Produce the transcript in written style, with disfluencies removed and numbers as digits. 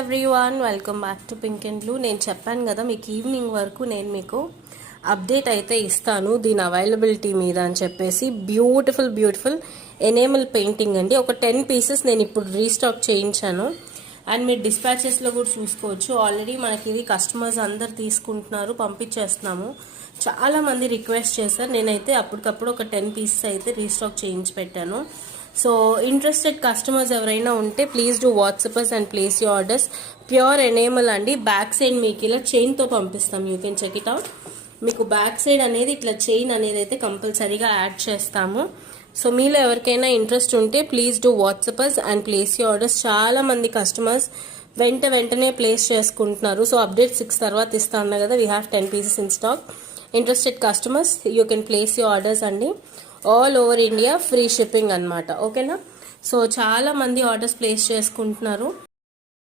Everyone, welcome back to pink and blue. నేను చెప్పాను కదా మీకు ఈవినింగ్ వరకు నేను మీకు అప్డేట్ అయితే ఇస్తాను దీని అవైలబిలిటీ మీద అని చెప్పేసి. బ్యూటిఫుల్ ఎనేమల్ పెయింటింగ్ అండి. ఒక 10 పీసెస్ నేను ఇప్పుడు రీస్టాక్ చేయించాను అండ్ మీరు డిస్పాచెస్లో కూడా చూసుకోవచ్చు. ఆల్రెడీ మనకి ఇది కస్టమర్స్ అందరు తీసుకుంటున్నారు, పంపించేస్తున్నాము. చాలా మంది రిక్వెస్ట్ చేశారు. నేనైతే అప్పటికప్పుడు ఒక 10 పీసెస్ అయితే రీస్టాక్ చేయించి పెట్టాను. సో ఇంట్రెస్టెడ్ కస్టమర్స్ ఎవరైనా ఉంటే please do WhatsApps and place your orders. Pure enamel అండి. బ్యాక్ సైడ్ మీకు ఇలా చైన్తో పంపిస్తాం. You can check it out. మీకు బ్యాక్ సైడ్ అనేది ఇట్లా చైన్ అనేది అయితే కంపల్సరీగా యాడ్ చేస్తాము. సో మీలో ఎవరికైనా ఇంట్రెస్ట్ ఉంటే please do WhatsApps and place your orders. చాలా మంది కస్టమర్స్ వెంటనే ప్లేస్ చేసుకుంటున్నారు. సో అప్డేట్ 6 తర్వాత ఇస్తా ఉన్నా కదా, we have 10 pieces in stock. Interested customers you can place your orders అండి. All over India free shipping అనమాట. ఓకేనా? సో చాలా మంది ఆర్డర్స్ ప్లేస్ చేసుకుంటున్నారు.